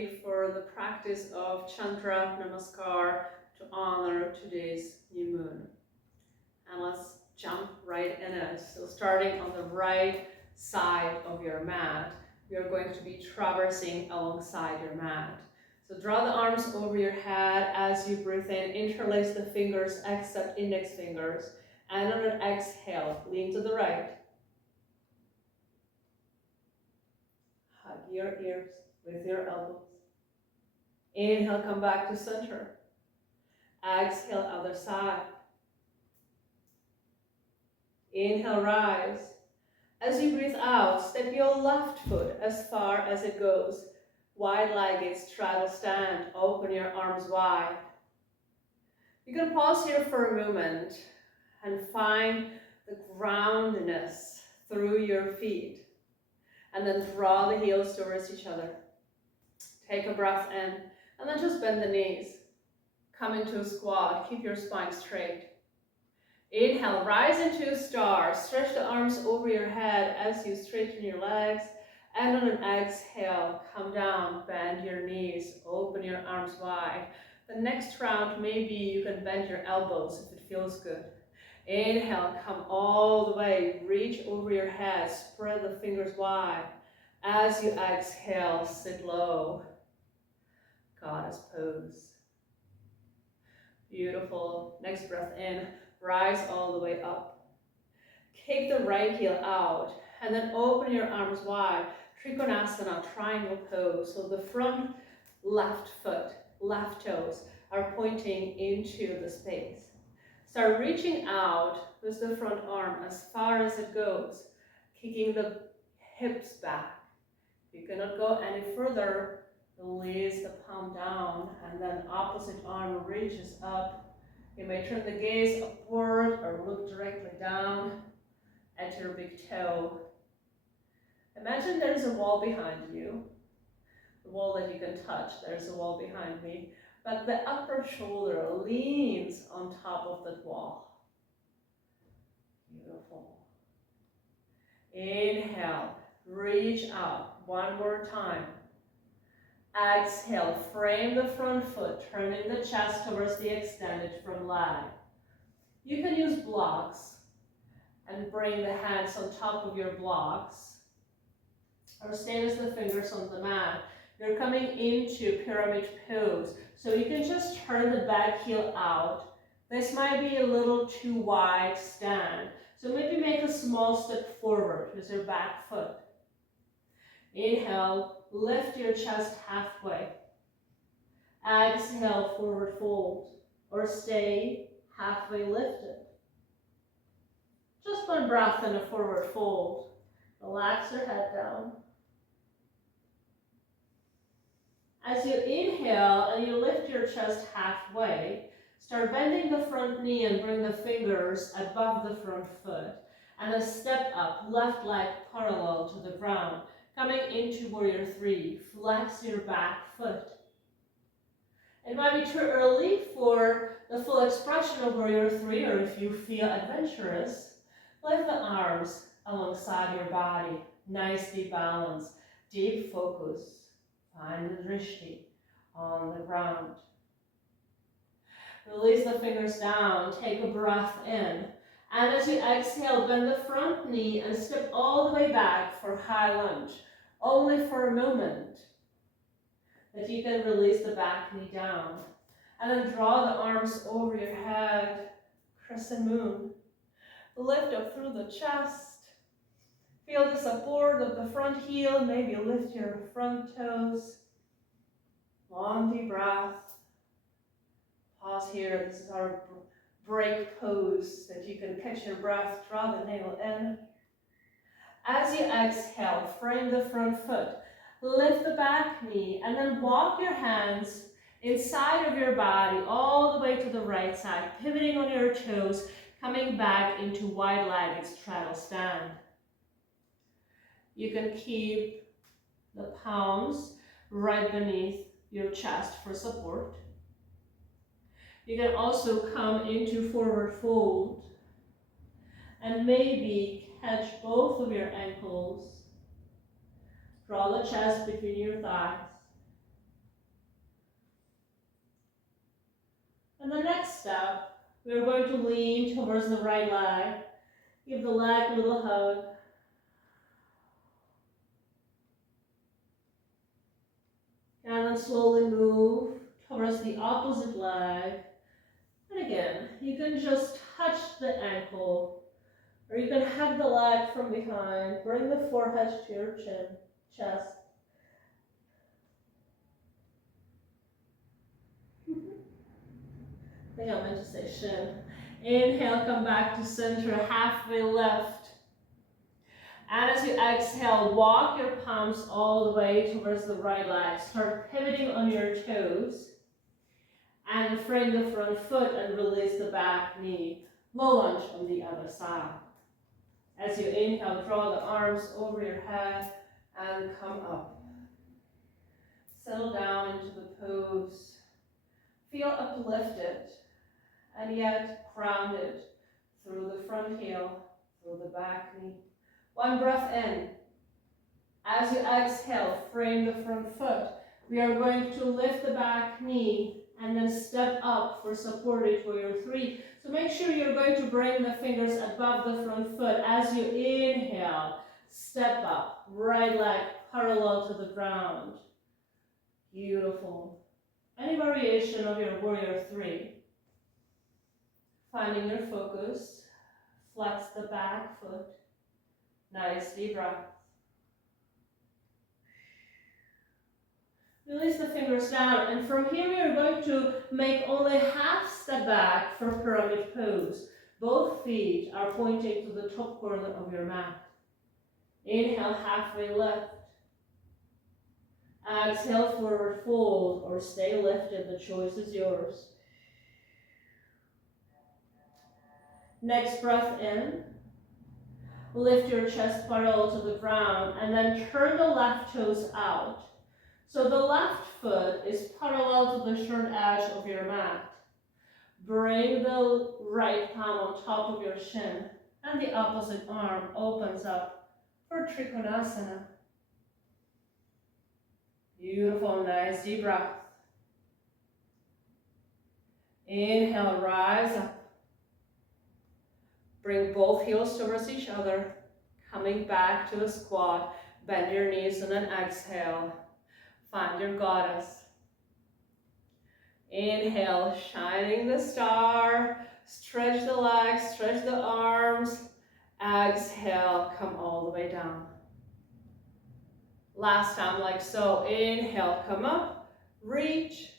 today for the practice of Chandra Namaskar to honor today's new moon. And let's jump right in it. So starting on the right side of your mat, you're going to be traversing alongside your mat. So draw the arms over your head as you breathe in, interlace the fingers except index fingers, and on an exhale, lean to the right. Hug your ears with your elbows. Inhale, come back to center. Exhale, other side. Inhale, rise. As you breathe out, step your left foot as far as it goes. Wide-legged straddle stand, open your arms wide. You can pause here for a moment and find the groundedness through your feet. And then draw the heels towards each other. Take a breath in, and then just bend the knees. Come into a squat, keep your spine straight. Inhale, rise into a star. Stretch the arms over your head as you straighten your legs. And on an exhale, come down, bend your knees, open your arms wide. The next round, maybe you can bend your elbows if it feels good. Inhale, come all the way, reach over your head, spread the fingers wide. As you exhale, sit low. Goddess pose. Beautiful. Next breath in, rise all the way up. Kick the right heel out, and then open your arms wide. Trikonasana, triangle pose. So the front left foot, left toes are pointing into the space. Start reaching out with the front arm as far as it goes, kicking the hips back. You cannot go any further, release the palm down, and then opposite arm reaches up. You may turn the gaze upward or look directly down at your big toe. Imagine there's a wall behind you, the wall that you can touch. There's a wall behind me, but the upper shoulder leans on top of that wall. Beautiful. Inhale, reach up. One more time. Exhale, frame the front foot, turning the chest towards the extended front leg. You can use blocks and bring the hands on top of your blocks, or stay with the fingers on the mat. You're coming into pyramid pose, so you can just turn the back heel out. This might be a little too wide stand, so maybe make a small step forward with your back foot. Inhale, lift your chest halfway. Exhale, forward fold, or stay halfway lifted. Just one breath in a forward fold. Relax your head down. As you inhale and you lift your chest halfway, start bending the front knee and bring the fingers above the front foot. And then step up, left leg parallel to the ground. Coming into warrior three, flex your back foot. It might be too early for the full expression of warrior three, or if you feel adventurous, lift the arms alongside your body. Nice deep balance, deep focus. Find the drishti on the ground. Release the fingers down, take a breath in. And as you exhale, bend the front knee and step all the way back for high lunge. Only for a moment that you can release the back knee down. And then draw the arms over your head, crescent moon. Lift up through the chest. Feel the support of the front heel. Maybe lift your front toes. Long deep breath. Pause here. This is our break pose that you can catch your breath. Draw the navel in. As you exhale, frame the front foot. Lift the back knee and then walk your hands inside of your body all the way to the right side, pivoting on your toes, coming back into wide-legged straddle stand. You can keep the palms right beneath your chest for support. You can also come into forward fold and maybe catch both of your ankles. Draw the chest between your thighs. And the next step, we're going to lean towards the right leg. Give the leg a little hug. And then slowly move towards the opposite leg. And again, you can just touch the ankle, or you can hug the leg from behind. Bring the forehead to your chin, chest. I think I meant to say shin. Inhale, come back to center, halfway lift. And as you exhale, walk your palms all the way towards the right leg. Start pivoting on your toes. And frame the front foot and release the back knee. Low lunge on the other side. As you inhale, draw the arms over your head and come up. Settle down into the pose. Feel uplifted and yet grounded through the front heel, through the back knee. One breath in. As you exhale, frame the front foot. We are going to lift the back knee and then step up for supported warrior 3. So make sure you're going to bring the fingers above the front foot. As you inhale, step up, right leg parallel to the ground. Beautiful. Any variation of your warrior 3. Finding your focus, flex the back foot. Nice deep breath. Release the fingers down, and from here we are going to make only half step back for pyramid pose. Both feet are pointing to the top corner of your mat. Inhale, halfway lift. Exhale, forward fold, or stay lifted, the choice is yours. Next breath in. Lift your chest parallel to the ground, and then turn the left toes out. So the left foot is parallel to the short edge of your mat. Bring the right palm on top of your shin, and the opposite arm opens up for Trikonasana. Beautiful, nice deep breath. Inhale, rise up. Bring both heels towards each other, coming back to a squat. Bend your knees and then exhale. Find your goddess. Inhale, shining the star. Stretch the legs, stretch the arms. Exhale, come all the way down. Last time like so. Inhale, come up, reach.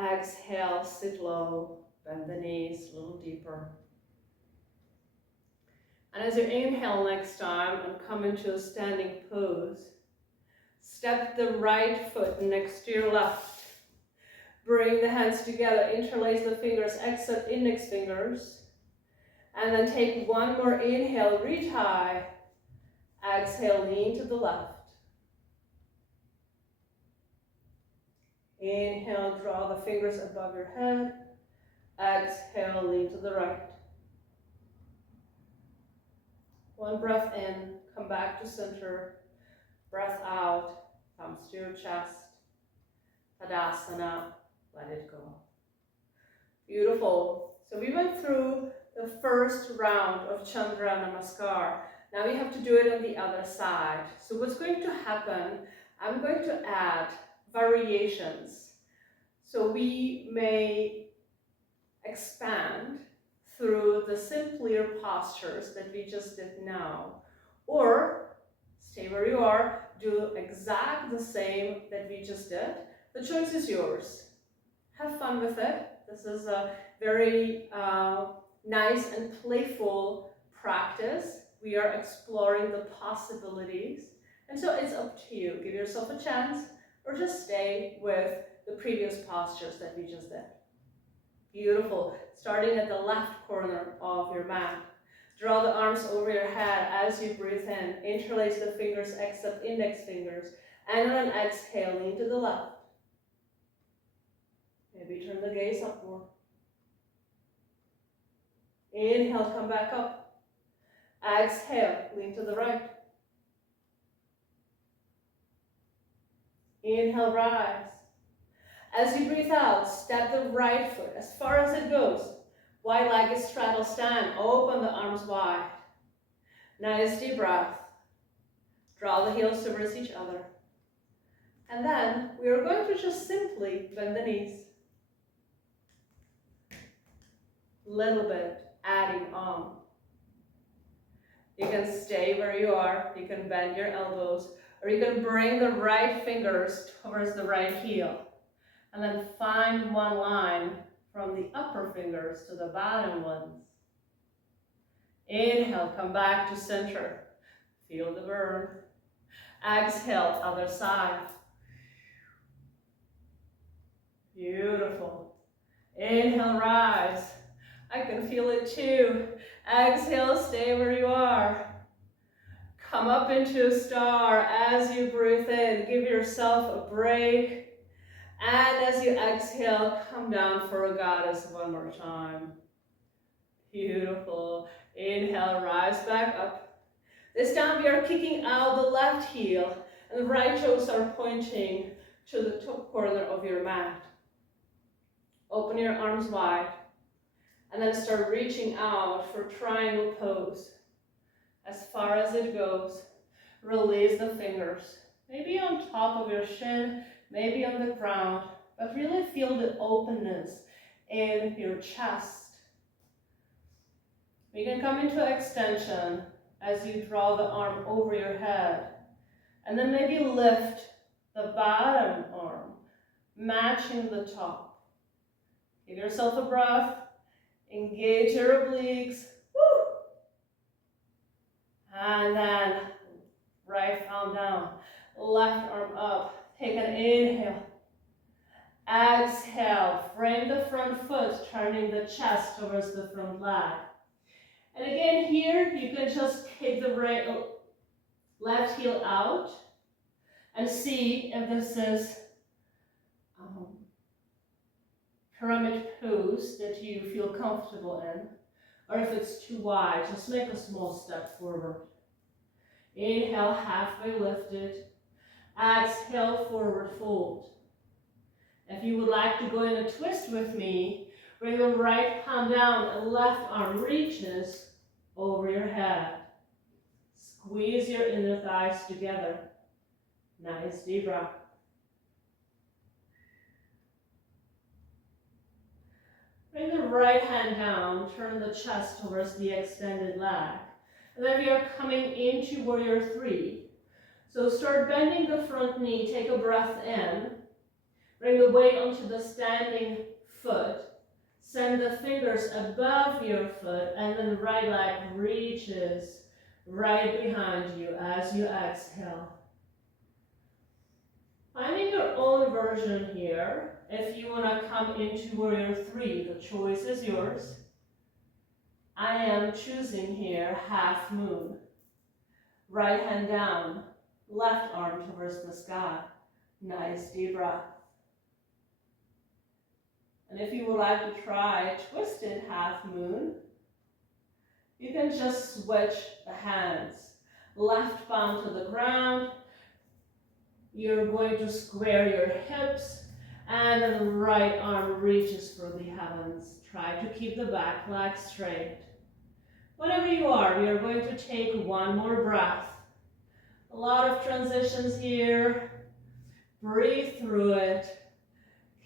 Exhale, sit low. Bend the knees a little deeper. And as you inhale next time and come into a standing pose, step the right foot next to your left. Bring the hands together, interlace the fingers except index fingers. And then take one more inhale, reach high. Exhale, lean to the left. Inhale, draw the fingers above your head. Exhale, lean to the right. One breath in, come back to center. Breath out, comes to your chest. Tadasana, let it go. Beautiful. So we went through the first round of Chandra Namaskar. Now we have to do it on the other side. So what's going to happen, I'm going to add variations. So we may expand through the simpler postures that we just did now. Or stay where you are, do exactly the same that we just did. The choice is yours. Have fun with it. This is a very nice and playful practice. We are exploring the possibilities. And so it's up to you. Give yourself a chance or just stay with the previous postures that we just did. Beautiful. Starting at the left corner of your mat. Draw the arms over your head as you breathe in. Interlace the fingers except index fingers. And on an exhale, lean to the left. Maybe turn the gaze upward. Inhale, come back up. Exhale, lean to the right. Inhale, rise. As you breathe out, step the right foot as far as it goes. Wide-legged straddle stand, open the arms wide. Nice deep breath. Draw the heels towards each other. And then we are going to just simply bend the knees. Little bit, adding on. You can stay where you are, you can bend your elbows, or you can bring the right fingers towards the right heel. And then find one line from the upper fingers to the bottom ones. Inhale, come back to center. Feel the burn. Exhale, other side. Beautiful. Inhale, rise. I can feel it too. Exhale, stay where you are. Come up into a star as you breathe in. Give yourself a break. And as you exhale, come down for a goddess one more time. Beautiful. Inhale, rise back up. This time we are kicking out the left heel and the right toes are pointing to the top corner of your mat. Open your arms wide and then start reaching out for triangle pose. As far as it goes, release the fingers. Maybe on top of your shin, maybe on the ground, but really feel the openness in your chest. You can come into extension as you draw the arm over your head, and then maybe lift the bottom arm, matching the top. Give yourself a breath, engage your obliques, woo! And then right palm down, left arm up, take an inhale. Exhale, frame the front foot, turning the chest towards the front leg. And again here, you can just kick the left heel out and see if this is pyramid pose that you feel comfortable in, or if it's too wide, just make a small step forward. Inhale, halfway lifted. Exhale, forward fold. If you would like to go in a twist with me, bring the right palm down and left arm reaches over your head. Squeeze your inner thighs together. Nice deep breath. Bring the right hand down, turn the chest towards the extended leg. And then we are coming into warrior three. So start bending the front knee, take a breath in. Bring the weight onto the standing foot. Send the fingers above your foot, and then the right leg reaches right behind you as you exhale. Finding your own version here. If you want to come into warrior three, the choice is yours. I am choosing here half moon. Right hand down, left arm towards the sky. Nice deep breath. And if you would like to try twisted half moon, you can just switch the hands. Left palm to the ground. You're going to square your hips, and then the right arm reaches for the heavens. Try to keep the back leg straight. Whatever you are, we are going to take one more breath. A lot of transitions here. Breathe through it.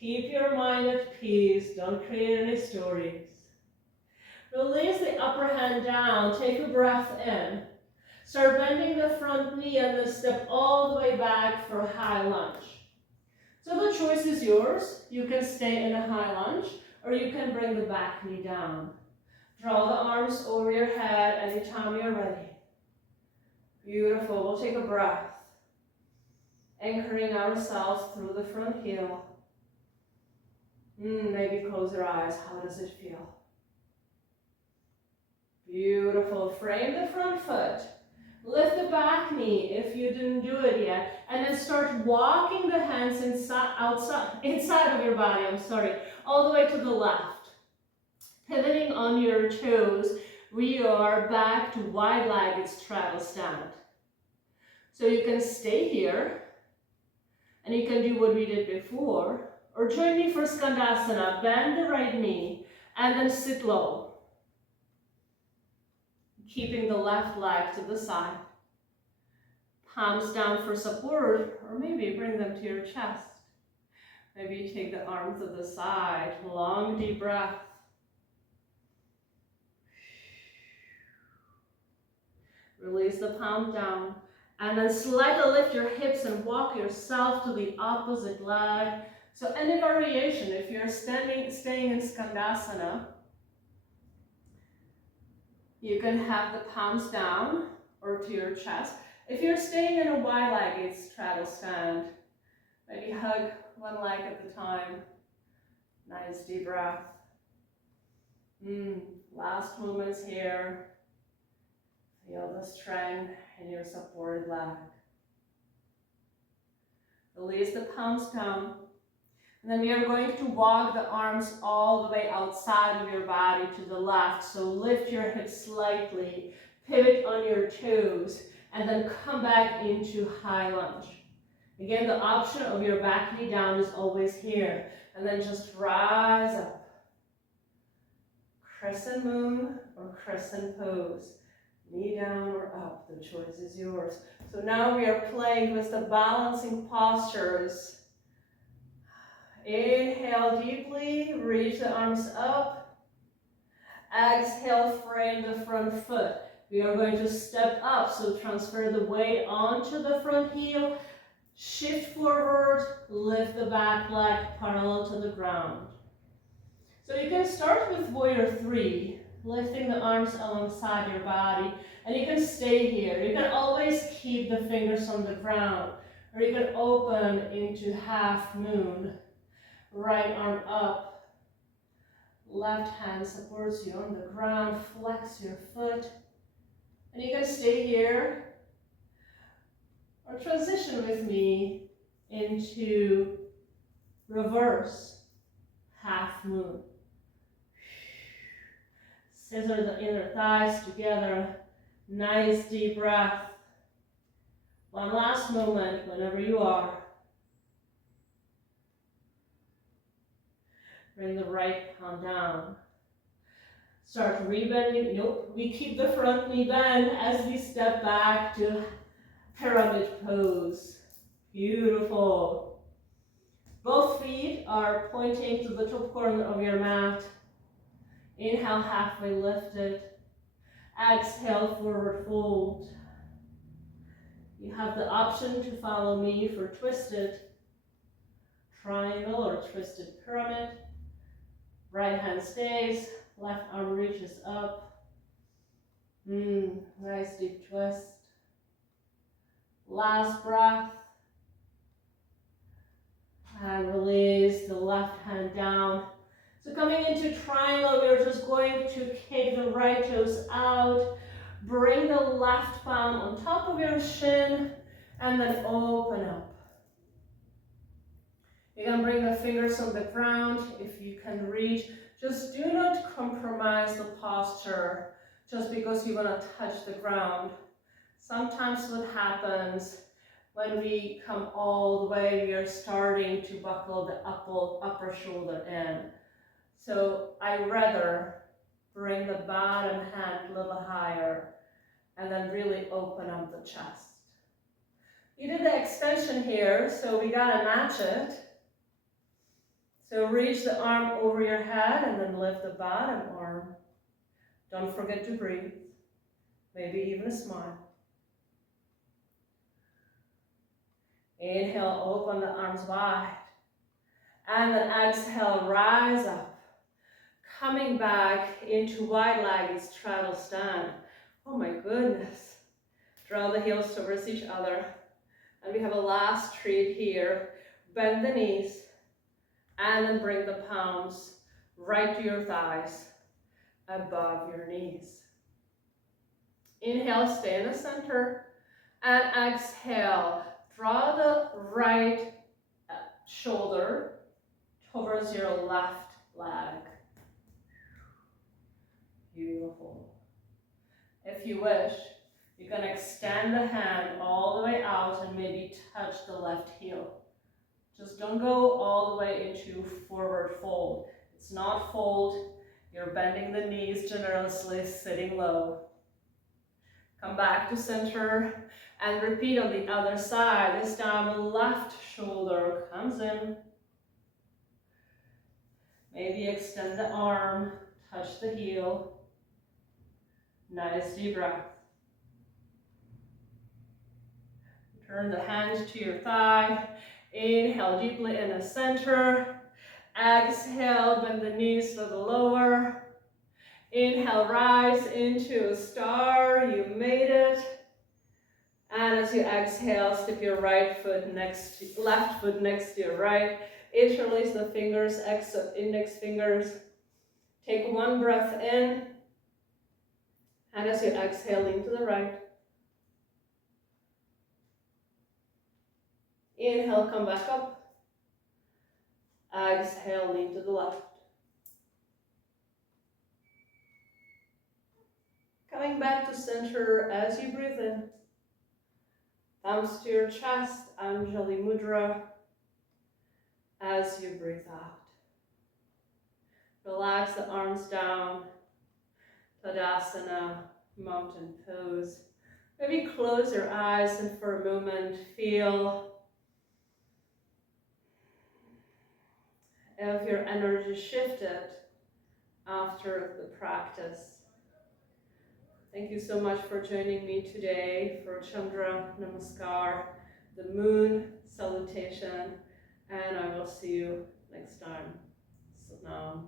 Keep your mind at peace. Don't create any stories. Release the upper hand down. Take a breath in. Start bending the front knee and then step all the way back for a high lunge. So the choice is yours. You can stay in a high lunge, or you can bring the back knee down. Draw the arms over your head anytime you're ready. Beautiful. We'll take a breath. Anchoring ourselves through the front heel. Maybe close your eyes. How does it feel? Beautiful. Frame the front foot. Lift the back knee if you didn't do it yet. And then start walking the hands inside of your body, all the way to the left. Pivoting on your toes, we are back to wide-legged straddle stand. So you can stay here, and you can do what we did before, Or join me for Skandasana. Bend the right knee and then sit low. Keeping the left leg to the side. Palms down for support, or maybe bring them to your chest. Maybe you take the arm to the side. Long, deep breath. Release the palm down. And then slightly lift your hips and walk yourself to the opposite leg. So any variation, if you're staying in Skandasana, you can have the palms down or to your chest. If you're staying in a wide-legged straddle stand, maybe hug one leg at a time. Nice deep breath. Last moments here. Feel the strength in your supported leg. Release the palms down. And then we are going to walk the arms all the way outside of your body to the left. So lift your hips slightly, pivot on your toes, and then come back into high lunge. Again, the option of your back knee down is always here. And then just rise up. Crescent moon or crescent pose. Knee down or up, the choice is yours. So now we are playing with the balancing postures. Inhale deeply, reach the arms up. Exhale, frame the front foot. We are going to step up, so transfer the weight onto the front heel. Shift forward, lift the back leg parallel to the ground. So you can start with warrior 3, lifting the arms alongside your body, and you can stay here. You can always keep the fingers on the ground, or you can open into half moon. Right arm up, left hand supports you on the ground, flex your foot, and you can stay here, or transition with me into reverse half moon. Scissor the inner thighs together, nice deep breath. One last moment, whenever you are. Bring the right palm down. Start rebending. Nope, we keep the front knee bent as we step back to pyramid pose. Beautiful. Both feet are pointing to the top corner of your mat. Inhale, halfway lifted. Exhale, forward fold. You have the option to follow me for twisted triangle or twisted pyramid. Right hand stays, left arm reaches up. Nice deep twist. Last breath. And release the left hand down. So coming into triangle, we're just going to kick the right toes out. Bring the left palm on top of your shin and then open up. You can bring the fingers on the ground if you can reach. Just do not compromise the posture just because you want to touch the ground. Sometimes what happens when we come all the way, we are starting to buckle the upper shoulder in. So I rather bring the bottom hand a little higher and then really open up the chest. You did the extension here, so we gotta match it. So reach the arm over your head and then lift the bottom arm. Don't forget to breathe. Maybe even a smile. Inhale, open the arms wide. And then exhale, rise up. Coming back into wide-legged straddle stand. Oh my goodness. Draw the heels towards each other. And we have a last treat here. Bend the knees. And then bring the palms right to your thighs, above your knees. Inhale, stay in the center. And exhale, draw the right shoulder towards your left leg. Beautiful. If you wish, you can extend the hand all the way out and maybe touch the left heel. Just don't don't go all the way into forward fold. It's not fold. You're bending the knees generously, sitting low. Come back to center and repeat on the other side. This time the left shoulder comes in. Maybe extend the arm, touch the heel. Nice deep breath. Turn the hand to your thigh. Inhale deeply in the center. Exhale, bend the knees to the lower. Inhale, rise into a star. You made it. And as you exhale, step your left foot next to your right. Interlace the fingers, except index fingers. Take one breath in. And as you exhale, lean to the right. Inhale, come back up. Exhale, lean to the left. Coming back to center as you breathe in. Thumbs to your chest, Anjali Mudra, as you breathe out. Relax the arms down, Tadasana, mountain pose. Maybe close your eyes and for a moment feel if your energy shifted after the practice. Thank you so much for joining me today for Chandra Namaskar, the moon salutation, and I will see you next time. So now.